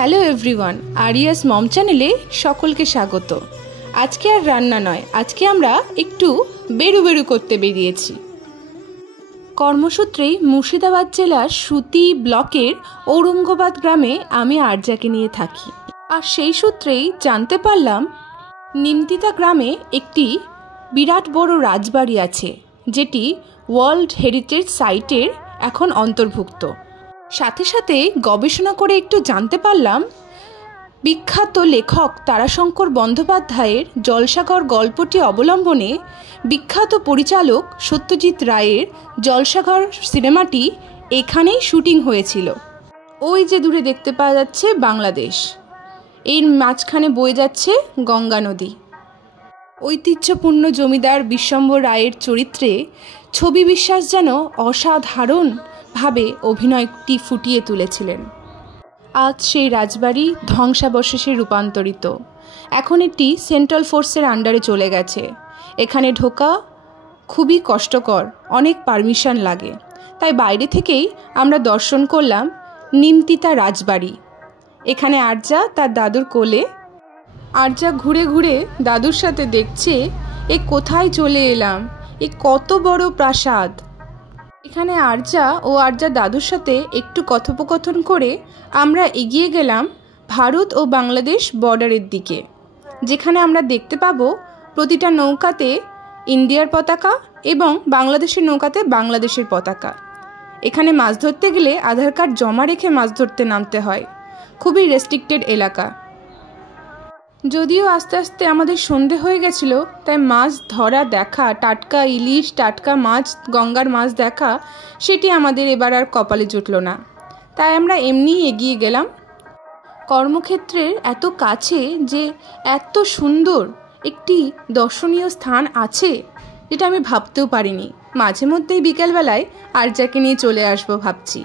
Hello everyone, Arias মম চ্যানেলে সকলকে স্বাগত। আজকে আর রান্না নয়, আজকে আমরা একটু বেরু করতে বেরিয়েছি। কর্মসূত্রেই মুর্শিদাবাদ জেলার সুতি ব্লকের ঔরঙ্গাবাদ গ্রামে আমি আরজাকে নিয়ে থাকি। আর সেই সূত্রেই জানতে পারলাম নিমতিতা গ্রামে একটি বিরাট বড় রাজবাড়ি আছে, যেটি ওয়ার্ল্ড হেরিটেজ সাইটের এখন অন্তর্ভুক্ত। সাথে সাথে গবেষণা করে একটু জানতে পারলাম বিখ্যাত লেখক তারাশঙ্কর বন্দ্যোপাধ্যায়ের জলসাঘর গল্পটি অবলম্বনে বিখ্যাত পরিচালক সত্যজিৎ রায়ের জলসাঘর সিনেমাটি এখানেই শুটিং হয়েছিল। ওই যে দূরে দেখতে পাওয়া যাচ্ছে বাংলাদেশ, এর মাঝখানে বয়ে যাচ্ছে গঙ্গা নদী। ঐতিহ্যপূর্ণ জমিদার বিশ্বম্ভর রায়ের চরিত্রে ছবি বিশ্বাস যেন অসাধারণভাবে অভিনয়টি ফুটিয়ে তুলেছিলেন। আজ সেই রাজবাড়ি ধ্বংসাবশেষে রূপান্তরিত। এখন এটি সেন্ট্রাল ফোর্সের আন্ডারে চলে গেছে। এখানে ঢোকা খুবই কষ্টকর, অনেক পারমিশন লাগে। তাই বাইরে থেকেই আমরা দর্শন করলাম নিমতিতা রাজবাড়ি। এখানে আরজা তার দাদুর কোলে। আরজা ঘুরে ঘুরে দাদুর সাথে দেখছে এ কোথায় চলে এলাম, এ কত বড় প্রাসাদ। এখানে আরজা ও আরজা দাদুর সাথে একটু কথোপকথন করে আমরা এগিয়ে গেলাম ভারত ও বাংলাদেশ বর্ডারের দিকে, যেখানে আমরা দেখতে পাবো প্রতিটা নৌকাতে ইন্ডিয়ার পতাকা এবং বাংলাদেশের নৌকাতে বাংলাদেশের পতাকা। এখানে মাছ ধরতে গেলে আধার কার্ড জমা রেখে মাছ ধরতে নামতে হয়। খুবই রেস্ট্রিক্টেড এলাকা। যদিও আস্তে আস্তে আমাদের সন্ধে হয়ে গেছিল, তাই মাছ ধরা দেখা, টাটকা ইলিশ, টাটকা মাছ, গঙ্গার মাছ দেখা, সেটি আমাদের এবার আর কপালে জুটল না। তাই আমরা এমনিই এগিয়ে গেলাম। কর্মক্ষেত্রের এত কাছে যে এত সুন্দর একটি দর্শনীয় স্থান আছে, যেটা আমি ভাবতেও পারিনি। মাঝে মধ্যেই বিকেলবেলায় আরজাকে নিয়ে চলে আসবো ভাবছি।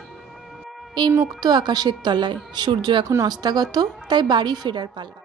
এই মুক্ত আকাশের তলায় সূর্য এখন অস্তাগত, তাই বাড়ি ফেরার পালা।